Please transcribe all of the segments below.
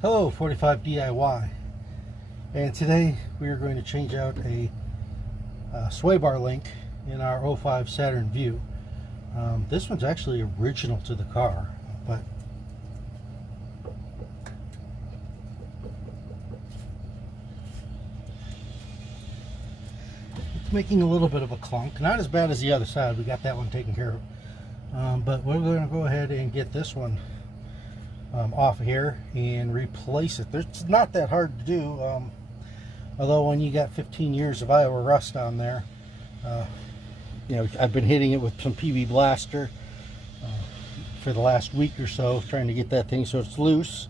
Hello, 45 DIY, and today we are going to change out a sway bar link in our '05 Saturn Vue. This one's actually original to the car, but it's making a little bit of a clunk. Not as bad as the other side. We got that one taken care of, but we're going to go ahead and get this one off of here and replace it. It's not that hard to do, although when you got 15 years of Iowa rust on there, you know, I've been hitting it with some PB Blaster for the last week or so, trying to get that thing so it's loose.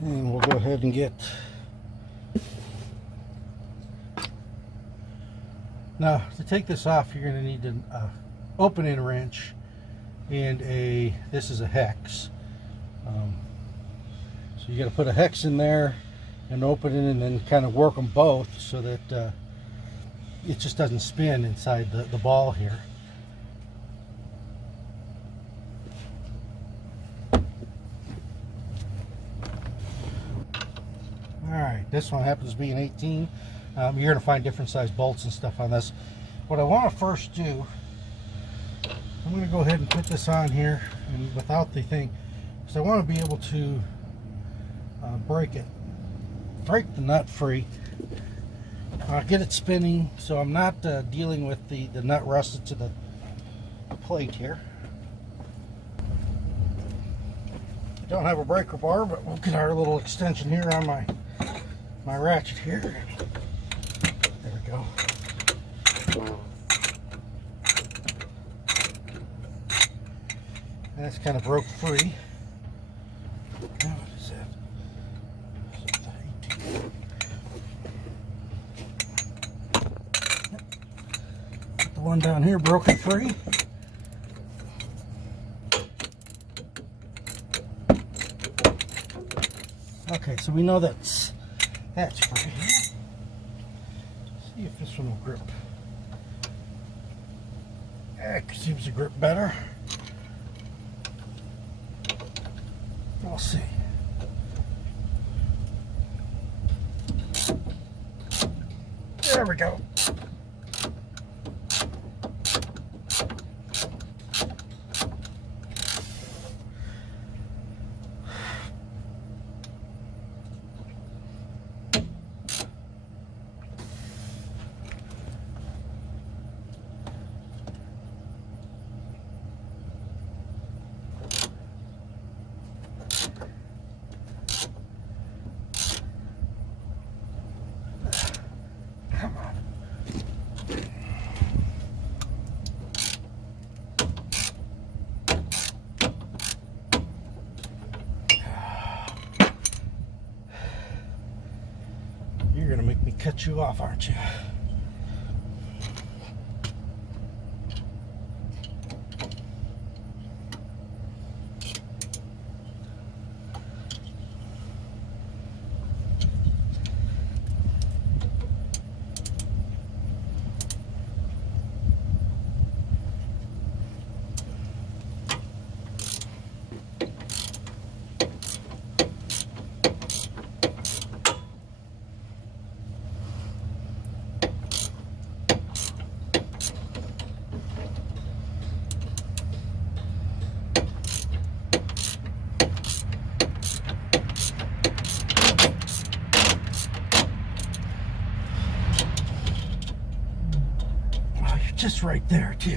And we'll go ahead and get, now to take this off, you're going to need an opening wrench and this is a hex. So you got to put a hex in there and open it, and then kind of work them both so that it just doesn't spin inside the ball here. Alright, this one happens to be an 18. You're going to find different size bolts and stuff on this. What I want to first do, I'm going to go ahead and put this on here and without the thing, because I want to be able to break the nut free, get it spinning so I'm not dealing with the nut rusted to the plate here. I don't have a breaker bar, but we'll get our little extension here on my ratchet here. There we go. That's kind of broke free. Now what is that? Put the one down here broken free. Okay, so we know that's free. Let's see if this one will grip. That seems to grip better. We'll see. There we go. Come on. You're gonna make me cut you off, aren't you? Just right there, too.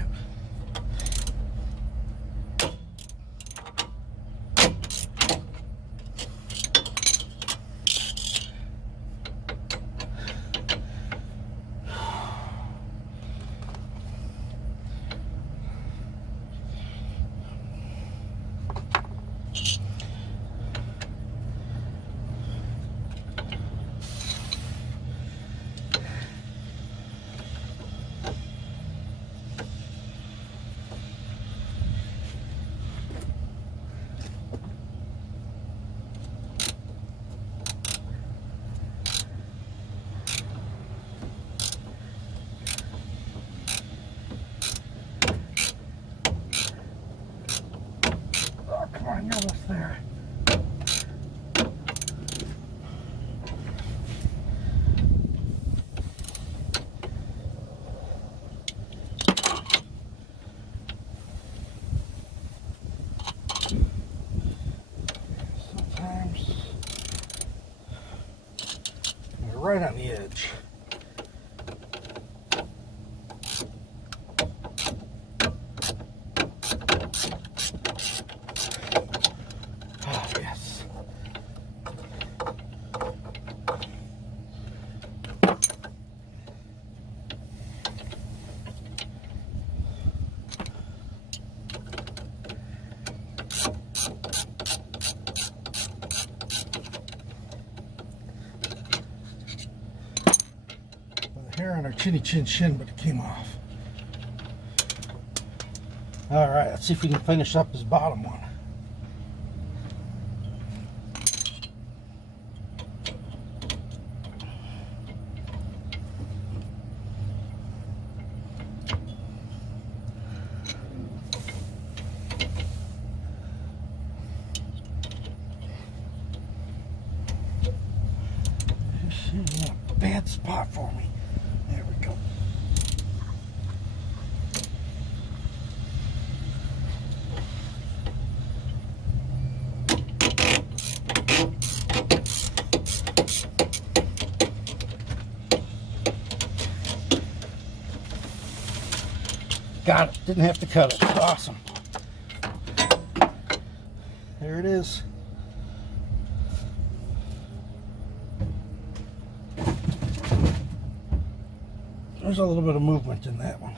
on, you're almost there. Sometimes you're right on the edge. Hair on our chinny chin shin, but it came off. All right, let's see if we can finish up this bottom one. This is a bad spot for me. There we go. Got it. Didn't have to cut it. Awesome. There it is. There's a little bit of movement in that one.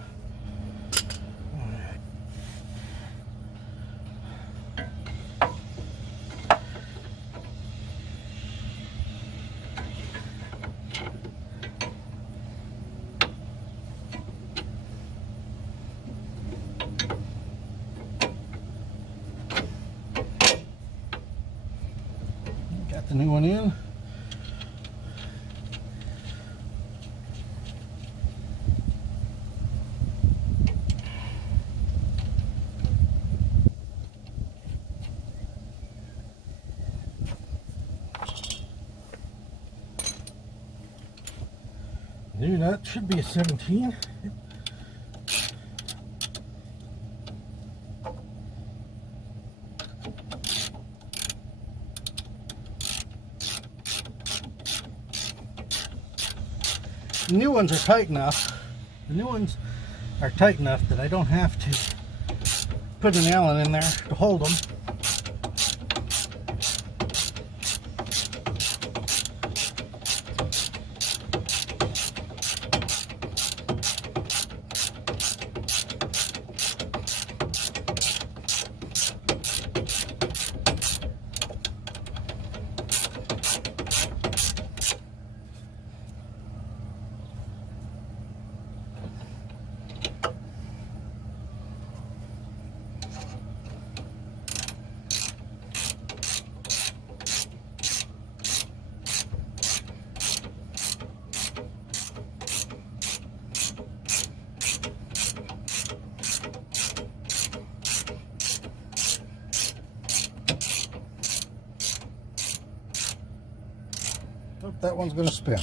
Got the new one in. Dude, that should be a 17. The new ones are tight enough. The new ones are tight enough that I don't have to put an Allen in there to hold them. That one's going to spin.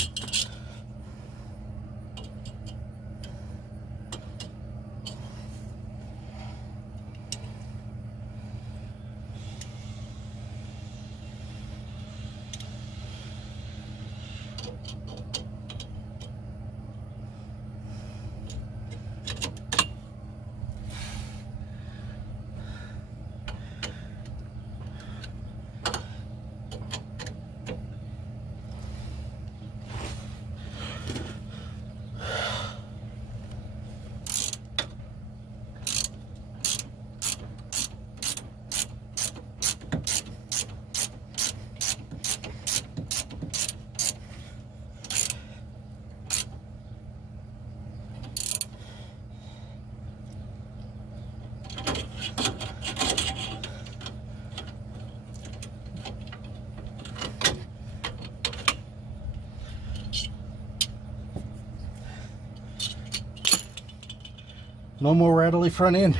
No more rattly front end.